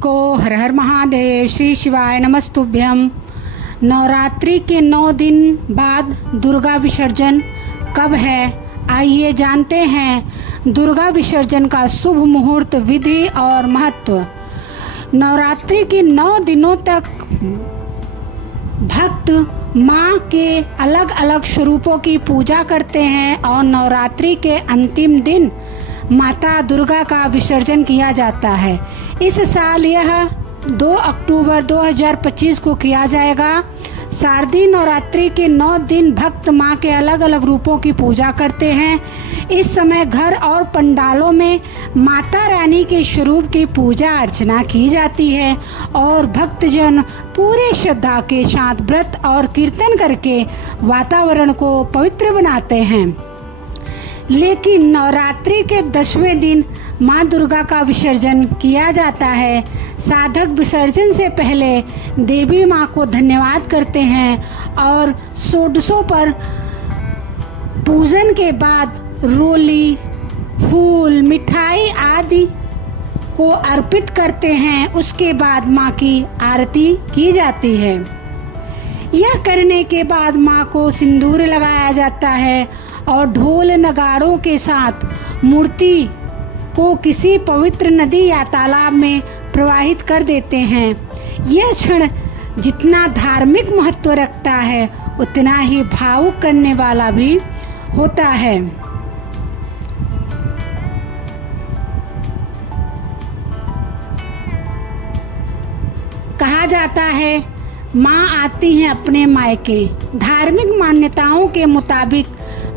को हर हर महादेव। श्री शिवाय नमस्तुभ्यम। नवरात्रि के 9 दिन बाद दुर्गा विसर्जन कब है, आइए जानते हैं दुर्गा विसर्जन का शुभ मुहूर्त, विधि और महत्व। नवरात्रि के 9 दिनों तक भक्त माँ के अलग अलग स्वरूपों की पूजा करते हैं और नवरात्रि के अंतिम दिन माता दुर्गा का विसर्जन किया जाता है। इस साल यह 2 अक्टूबर 2025 को किया जाएगा। शारदीय नवरात्रि के 9 दिन भक्त माँ के अलग अलग रूपों की पूजा करते हैं। इस समय घर और पंडालों में माता रानी के स्वरूप की पूजा अर्चना की जाती है और भक्तजन पूरे श्रद्धा के साथ व्रत और कीर्तन करके वातावरण को पवित्र बनाते हैं। लेकिन नवरात्रि के 10वें दिन माँ दुर्गा का विसर्जन किया जाता है। साधक विसर्जन से पहले देवी माँ को धन्यवाद करते हैं और षोडशों पर पूजन के बाद रोली, फूल, मिठाई आदि को अर्पित करते हैं। उसके बाद माँ की आरती की जाती है। यह करने के बाद माँ को सिंदूर लगाया जाता है और ढोल नगाड़ों के साथ मूर्ति को किसी पवित्र नदी या तालाब में प्रवाहित कर देते हैं। यह क्षण जितना धार्मिक महत्व रखता है उतना ही भावुक करने वाला भी होता है। कहा जाता है माँ आती है अपने मायके। धार्मिक मान्यताओं के मुताबिक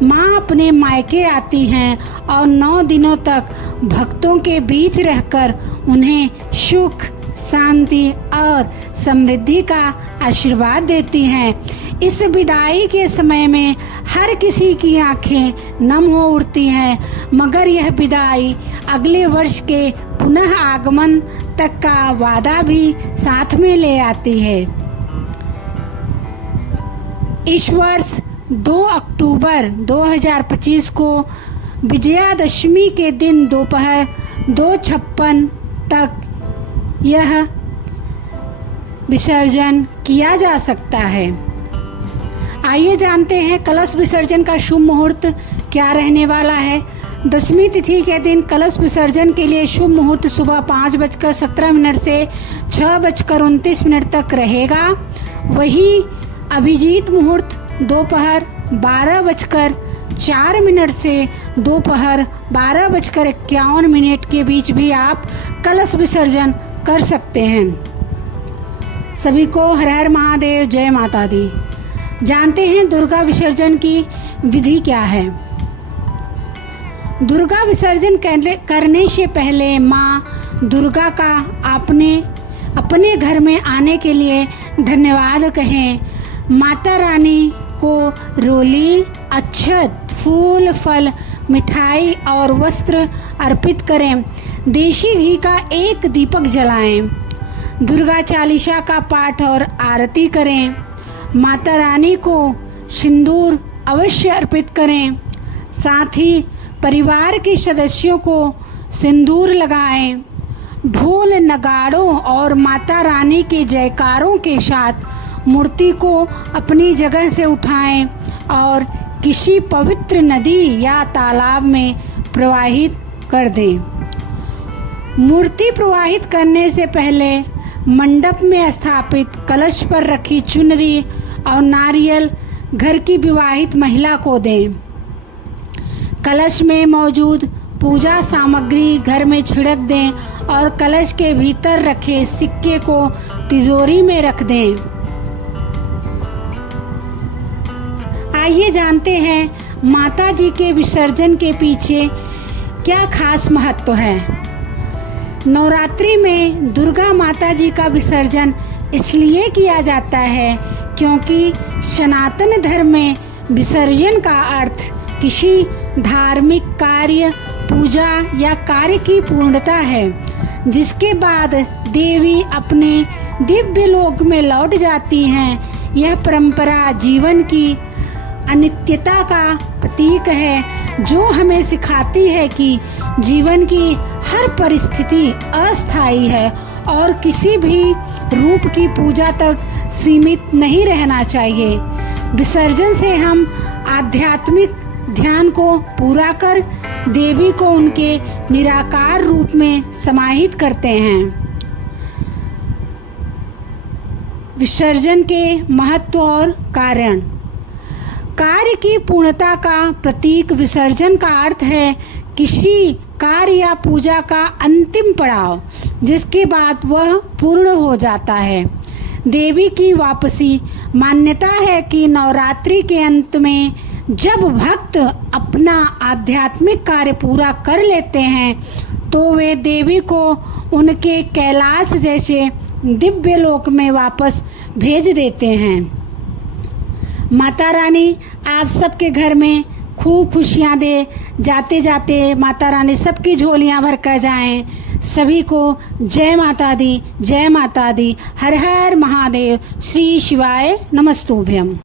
माँ अपने मायके आती हैं और 9 दिनों तक भक्तों के बीच रहकर उन्हें सुख, शांति और समृद्धि का आशीर्वाद देती हैं। इस विदाई के समय में हर किसी की आंखें नम हो उठती हैं, मगर यह विदाई अगले वर्ष के पुनः आगमन तक का वादा भी साथ में ले आती है। इस वर्ष 2 अक्टूबर 2025 को विजयादशमी के दिन दोपहर 2:56 तक यह विसर्जन किया जा सकता है। आइए जानते हैं कलश विसर्जन का शुभ मुहूर्त क्या रहने वाला है। 10वीं तिथि के दिन कलश विसर्जन के लिए शुभ मुहूर्त सुबह 5:17 से 6:29 तक रहेगा। वहीं अभिजीत मुहूर्त दोपहर 12:04 से दोपहर 12:51 के बीच भी आप कलश विसर्जन कर सकते हैं। सभी को हर हर महादेव, जय माता दी। जानते हैं दुर्गा विसर्जन की विधि क्या है। दुर्गा विसर्जन करने से पहले माँ दुर्गा का अपने घर में आने के लिए धन्यवाद कहें। माता रानी को रोली, अक्षत, फूल, फल, मिठाई और वस्त्र अर्पित करें। देशी घी का 1 दीपक जलाएं। दुर्गा चालीसा का पाठ और आरती करें। माता रानी को सिंदूर अवश्य अर्पित करें। साथ ही परिवार के सदस्यों को सिंदूर लगाएं। ढोल नगाड़ों और माता रानी के जयकारों के साथ मूर्ति को अपनी जगह से उठाएं और किसी पवित्र नदी या तालाब में प्रवाहित कर दें। मूर्ति प्रवाहित करने से पहले मंडप में स्थापित कलश पर रखी चुनरी और नारियल घर की विवाहित महिला को दें। कलश में मौजूद पूजा सामग्री घर में छिड़क दें और कलश के भीतर रखे सिक्के को तिजोरी में रख दें। आइए जानते हैं माता जी के विसर्जन के पीछे क्या खास महत्व है। नवरात्रि में दुर्गा माता जी का विसर्जन इसलिए किया जाता है क्योंकि सनातन धर्म में विसर्जन का अर्थ किसी धार्मिक कार्य, पूजा या कार्य की पूर्णता है, जिसके बाद देवी अपने दिव्य लोक में लौट जाती हैं। यह परंपरा जीवन की अनित्यता का प्रतीक है, जो हमें सिखाती है कि जीवन की हर परिस्थिति अस्थायी है और किसी भी रूप की पूजा तक सीमित नहीं रहना चाहिए। विसर्जन से हम आध्यात्मिक ध्यान को पूरा कर देवी को उनके निराकार रूप में समाहित करते हैं। विसर्जन के महत्व और कारण। कार्य की पूर्णता का प्रतीक विसर्जन का अर्थ है किसी कार्य या पूजा का अंतिम पड़ाव जिसके बाद वह पूर्ण हो जाता है। देवी की वापसी। मान्यता है कि नवरात्रि के अंत में जब भक्त अपना आध्यात्मिक कार्य पूरा कर लेते हैं तो वे देवी को उनके कैलाश जैसे दिव्य लोक में वापस भेज देते हैं। माता रानी आप सबके घर में खूब खुशियाँ दे। जाते जाते माता रानी सबकी झोलियाँ भर कर जाएं। सभी को जय माता दी, जय माता दी। हर हर महादेव। श्री शिवाय नमस्तुभ्यम।